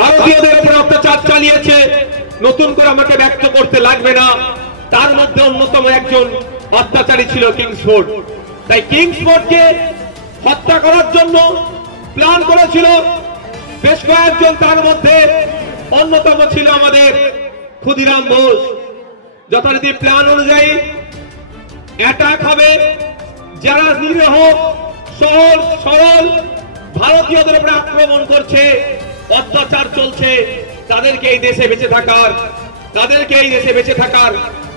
ভারতীয়দের উপর অত্যাচার চালিয়েছে, নতুন করে আমাকে ব্যক্ত করতে লাগবে না। তার মধ্যে অন্যতম একজন অত্যাচারী ছিল কিংসফোর্ড। তাই কিংসফোর্ডকে হত্যা করার জন্য প্ল্যান করেছিল বেশ কয়েকজন, তার মধ্যে অন্যতম ছিল আমাদের ক্ষুদিরাম বোস। যথারীতি প্ল্যান অনুযায়ী অ্যাটাক হবে, যারা নিরীহ সহজ সরল ভারতীয়দের উপরে আক্রমণ করছে, অত্যাচার চলছে, তাদেরকে এই দেশে বেঁচে থাকার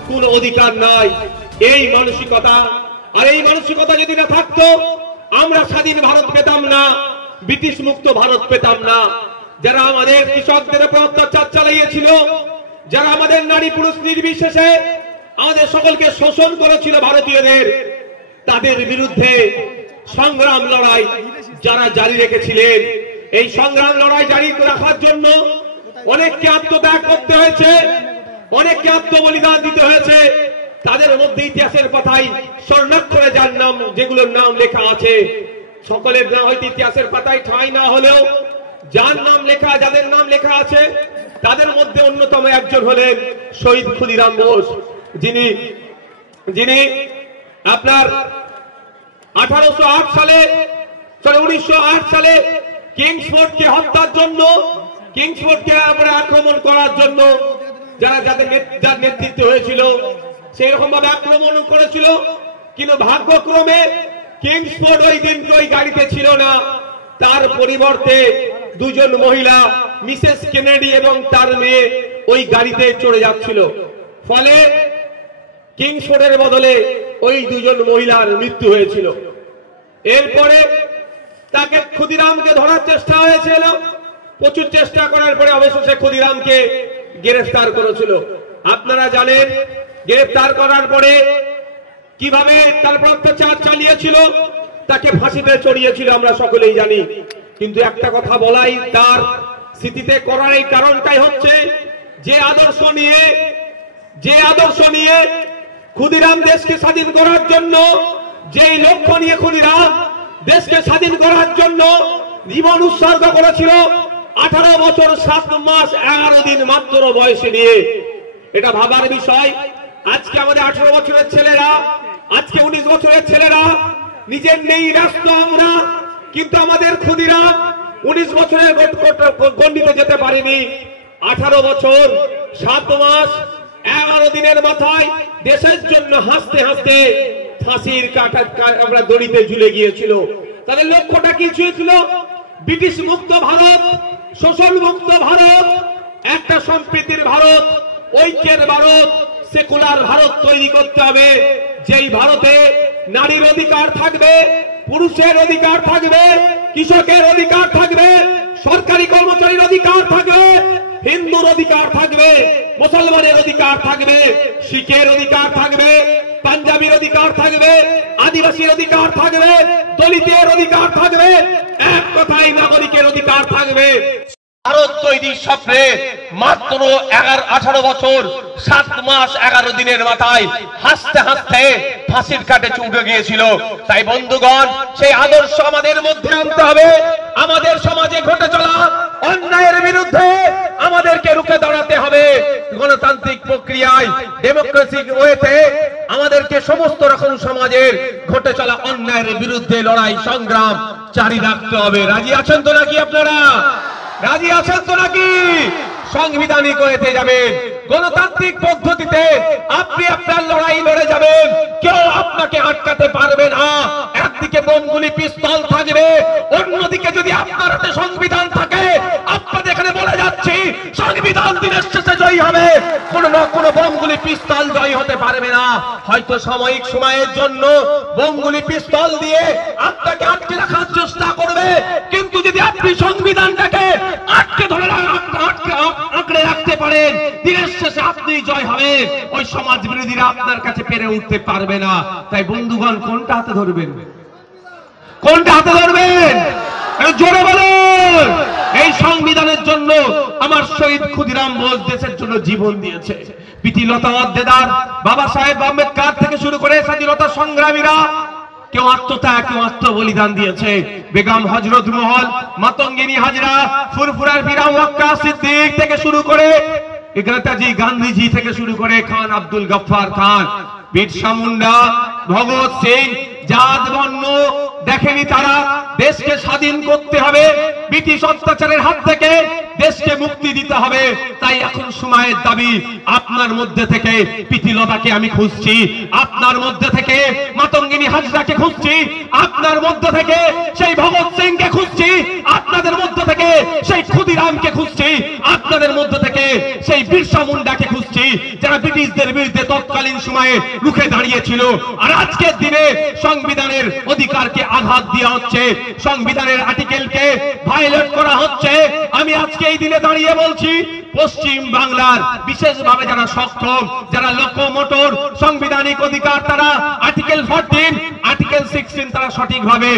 কোন অধিকার নাই। এই মানসিকতা, আর এই মানসিকতা যদি না থাকতো আমরা স্বাধীন ভারত পেতাম না, ব্রিটিশ মুক্ত ভারত পেতাম না। যারা আমাদের কৃষকদের উপর অত্যাচার চালিয়েছিল, যারা আমাদের নারী পুরুষ নির্বিশেষে আমাদের সকলকে শোষণ করেছিল ভারতীয়দের, তাদের বিরুদ্ধে সংগ্রাম লড়াই যারা জারি রেখেছিলেন, এই সংগ্রাম লড়াই জারি রাখার জন্য অনেককে আত্মত্যাগ করতে হয়েছে, অনেককে আত্মবলিদান দিতে হয়েছে। তাদের মধ্যে ইতিহাসের পাতায় স্বর্ণাক্ষরে যার নাম, যেগুলোর নাম লেখা আছে, সকলের নাম হয়তো ইতিহাসের পাতায় ঠাঁই না হলেও যার নাম লেখা, যাদের নাম লেখা আছে, তাদের মধ্যে অন্যতম একজন হলেন শহীদ ক্ষুদিরাম বোস, যিনি আপনার 1908 সালে কিংসফোর্ডকে হত্যার জন্য, কিংসফোর্ডকে আক্রমণ করার জন্য যার নেতৃত্ব হয়েছিল, সেই রকম ভাবে আক্রমণ করেছিল। কিন্তু ভাগ্যক্রমে কিংসফোর্ড ওই দিনকে ওই গাড়িতে ছিল না, তার পরিবর্তে দুজন মহিলা, মিসেস কেনেডি এবং তার মেয়ে ওই গাড়িতে চড়ে যাচ্ছিল। ফলে কিংসফোর্ডের বদলে ওই দুজন মহিলার মৃত্যু হয়েছিল। এরপরে তাকে ক্ষুদিরামকে ধরার চেষ্টা হয়েছিল, প্রচুর চেষ্টা করার পরে অবশেষে ক্ষুদিরামকে গ্রেফতার করেছিল। আপনারা জানেন গ্রেফতার করার পরে কিভাবে তার অত্যাচার চালিয়েছিল, তাকে ফাঁসিতে চড়িয়েছিল, আমরা সকলেই জানি। কিন্তু একটা কথা বলাই তার স্মৃতিতে করার এই কারণটাই হচ্ছে, যে আদর্শ নিয়ে ক্ষুদিরাম দেশকে স্বাধীন করার জন্য, যেই লক্ষ্য নিয়ে ক্ষুদিরাম দেশকে স্বাধীন করার জন্য জীবন উৎসর্গ করেছিল, 18 বছর 7 মাস 11 দিন মাত্র বয়সে নিয়ে। এটা ভাবার বিষয়। আজকে আমাদের 18 বছরের ছেলেরা, আজকে 19 বছরের ছেলেরা নিজের নেই, ব্যস্ত আমরা, কিন্তু আমাদের ক্ষুদিরাম 19 বছরের গণ্ডিতে যেতে পারেনি। 18 বছর 7 মাস 11 দিনের মাথায় দেশের জন্য হাসতে হাসতে ফাঁসির কাটা আমরা দড়িতে ঝুলে গিয়েছিল। তাদের লক্ষ্যটা কি ছিল? ব্রিটিশ মুক্ত ভারত, শোষণ মুক্ত ভারত, একটা সম্প্রীতির ভারত, ঐক্যের ভারত, সেকুলার ভারত তৈরি করতে হবে, যেই ভারতে নারীর অধিকার থাকবে, পুরুষের অধিকার থাকবে, কৃষকের অধিকার থাকবে, সরকারি কর্মচারীর অধিকার থাকবে, হিন্দুর অধিকার থাকবে, মুসলমানের অধিকার থাকবে, শিখের অধিকার থাকবে, পাঞ্জাবির অধিকার থাকবে, আদিবাসীর অধিকার থাকবে, দলিতের অধিকার থাকবে, এক কথায় নাগরিকের অধিকার থাকবে। ভারত তৈরির স্বপ্নে মাত্র 18 বছর 7 মাস 11 দিনের মাথায় হাসতে হাসতে ফাঁসির কাটে চুকে গিয়েছিল। তাই বন্ধুগণ, সেই আদর্শ আমাদের মধ্যে আনতে হবে। আমাদের সমাজে ঘটে চলা অন্যায়ের বিরুদ্ধে আমাদেরকে রুখে দাঁড়াতে হবে। গণতান্ত্রিক প্রক্রিয়ায়, ডেমোক্রেসিক ওয়েতে আমাদেরকে সমস্ত রকম সমাজের ঘটে চলা অন্যায়ের বিরুদ্ধে লড়াই সংগ্রাম জারি রাখতে হবে। রাজি আছেন তো নাকি আপনারা? রাজি আছেন তো নাকি? সাংবিধানিক ওয়েতে যাবেন, গণতান্ত্রিক পদ্ধতিতে আপনি আপনার লড়াই লড়ে যাবেন, কেউ আপনাকে আটকাতে পারবে না। একদিকে বোমগুলি পিস্তল থাকবে, অন্যদিকে যদি আপনার হাতে সংবিধান থাকে, আপনাদের এখানে বলে যাচ্ছি সংবিধান দিনের শেষে জয়ী হবে, কোনো না কোনো বোমগুলি পিস্তল জয়ী হতে পারবে না। হয়তো সাময়িক সময়ের জন্য বোমগুলি পিস্তল দিয়ে আপনাকে আটকে রাখার চেষ্টা করবে, কিন্তু যদি আপনি সংবিধানটাকে আটকে ধরে আঁকড়ে রাখতে পারেন, দিনের শেষে আপনি জয় হবে, ওই সমাজ বিরোধীরা আপনার কাছে পেরে উঠতে পারবে না। তাই বন্ধুগণ, কোনটা হাতে ধরবেন? কোনটা হাতে ধরবেন? জোরে বলুন। এই সংবিধানের জন্য আমার শহীদ ক্ষুদিরাম বোস দেশের জন্য জীবন দিয়েছে। প্রীতিলতা ওয়াদ্দেদার, বাবা সাহেব আম্বেদকর থেকে শুরু করে স্বাধীনতা সংগ্রামীরা কেউ আত্মত্যাগ, কেউ আত্মবলিদান দিয়েছে। বেগম হযরত মহল, মাতঙ্গিনী হাজরা, ফুরফুরার বীর আবু বকর সিদ্দিক থেকে শুরু করে নেতাজি গান্ধীজি থেকে শুরু করে খান আব্দুল গফফার খান, বিরসা মুন্ডা, ভগৎ সিং, জাত বর্ণ দেখেনি তারা। দেশকে স্বাধীন করতে হবে, ব্রিটিশ অত্যাচারের হাত থেকে দেশকে মুক্তি দিতে হবে। তাই এখন সময়ের দাবি, আপনার মধ্যে থেকে প্রীতিলতাকে আমি খুঁজছি, আপনার মধ্যে থেকে মাতঙ্গিনী হাজরাকে খুঁজছি, আপনার মধ্যে থেকে সেই ভগৎ সিংকে খুঁজছি, আপনাদের মধ্যে থেকে সেই ক্ষুদিরামকে খুঁজছি, আপনাদের মধ্যে থেকে সেই বিরসা মুন্ডাকে খুঁজছি, যারা ব্রিটিশদের বিরুদ্ধে তৎকালীন সময়ে রুখে দাঁড়িয়েছিল। আর আজকের দিনে সংবিধানের অধিকারকে আঘাত দেওয়া হচ্ছে, সংবিধানের আর্টিকেলকে ভায়োলেট করা হচ্ছে। আমি আজকে এই দিনে দাঁড়িয়ে বলছি, পশ্চিম বাংলার বিশেষভাবে যারা সক্ষম, যারা লোকোমোটর সাংবিধানিক অধিকার, তারা আর্টিকেল 14, আর্টিকেল 16 তারা সঠিকভাবে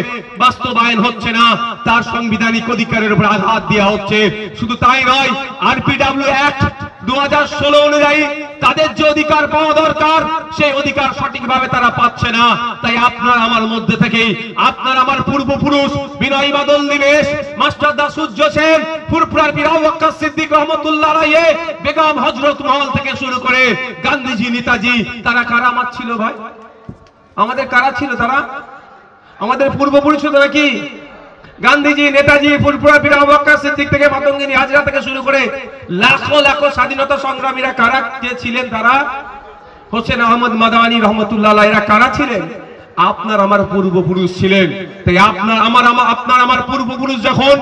বাস্তবায়ন হচ্ছে না, তার সাংবিধানিক অধিকারের উপর আঘাত দেওয়া হচ্ছে। শুধু তাই নয়, আরপিডব্লিউ অ্যাক্ট 2016 অনুযায়ী তাদের যে অধিকার পাওয়া দরকার, সেই অধিকার সঠিকভাবে তারা পাচ্ছে না। তাই আপনার আমার মধ্যে থেকে, আপনার আমার পূর্বপুরুষ বিনয় বাদল দীনেশ, মাস্টার দা সূর্য সেন, ফুরফুরার বীর আবু বকর সিদ্দিক রহমতুল্লাহ আলাইহি, বেগম হযরত মহল থেকে শুরু করে গান্ধীজি, নেতাজি, তারা কারামাত ছিল ভাই? আমাদের কারা ছিল তারা? আমাদের পূর্বপুরুষ তারা কি? গান্ধীজি, নেতাজি, ফুরফুরার বীর আবু বকর সিদ্দিক থেকে মাতঙ্গিনী হাজরা থেকে শুরু করে লাখো লাখো স্বাধীনতা সংগ্রামীরা কারা যে ছিলেন, তারা হোসেন আহমদ মাদানী রহমতুল্লাহ আলাইহি, এরা কারা ছিলেন? আপনার আমার পূর্বপুরুষ ছিলেন। তাই আপনার আমার পূর্বপুরুষ যখন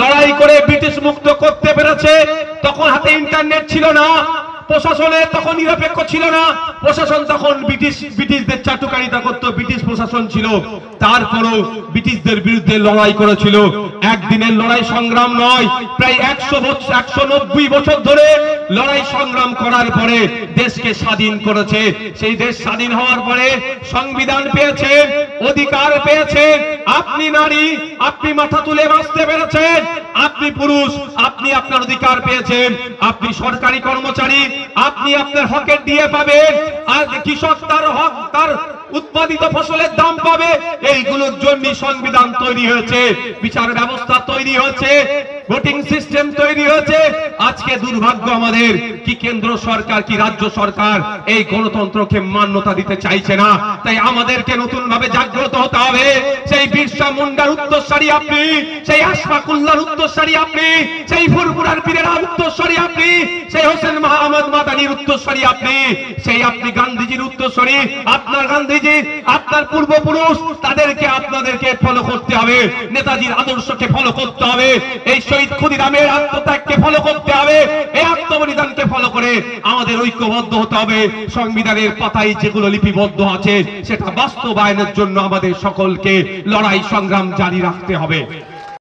লড়াই করে ব্রিটিশ মুক্ত করতে পেরেছে, তখন হাতে ইন্টারনেট ছিল না, প্রশাসনের তখন নিরপেক্ষ ছিল না, প্রশাসন তখন ব্রিটিশদের চাটুকারিতা করত, ব্রিটিশ প্রশাসন ছিল। তারপরও ব্রিটিশদের বিরুদ্ধে লড়াই করেছিল। একদিনের লড়াই সংগ্রাম নয়, প্রায় 190 বছর ধরে লড়াই সংগ্রাম করার পরে দেশকে স্বাধীন করেছে। সেই দেশ স্বাধীন হওয়ার পরে সংবিধান পেয়েছেন, অধিকার পেয়েছেন। আপনি নারী, আপনি মাথা তুলে বাঁচতে পেরেছেন। আপনি পুরুষ, আপনি আপনার অধিকার পেয়েছেন। আপনি সরকারি কর্মচারী, আপনি আপনার হকের দিয়ে পাবেন। আর কৃষক তার হক, তার উৎপাদিত ফসলের দাম পাবে। এইগুলোর জন্য সংবিধান তৈরি হয়েছে, বিচার ব্যবস্থা তৈরি হয়েছে, ভোটিং সিস্টেম তৈরি হয়েছে। আজকে দুর্ভাগ্য আমাদের, কি কেন্দ্র সরকার কি রাজ্য সরকার এই গণতন্ত্রকে মান্যতা দিতে চাইছে না। তাই আমাদেরকে নতুন ভাবে জাগ্রত হতে হবে। সেই বিরসা মুন্ডার উত্তরসূরি আপনি, সেই আশফাকুল্লাহর উত্তরসূরি আপনি, সেই ফুরফুরার পীরের উত্তরসূরি আপনি, সেই হোসেন আহমদ মাদানির উত্তরসূরি আপনি, সেই আপনি গান্ধীজির উত্তরসূরি। আপনার গান্ধীজি, আপনার পূর্বপুরুষ, তাদেরকে আপনাদেরকে ফলো করতে হবে, নেতাজির আদর্শকে ফলো করতে হবে, এই শহীদ ক্ষুদিরামের আত্মত্যাগকে ফলো করতে হবে, এই আত্মবলিদানকে ফলো করে আমাদের ঐক্যবদ্ধ হতে হবে। সংবিধানের পাতায় যেগুলো লিপিবদ্ধ আছে সেটা বাস্তবায়নের জন্য আমাদের সকলকে লড়াই সংগ্রাম জারি রাখতে হবে।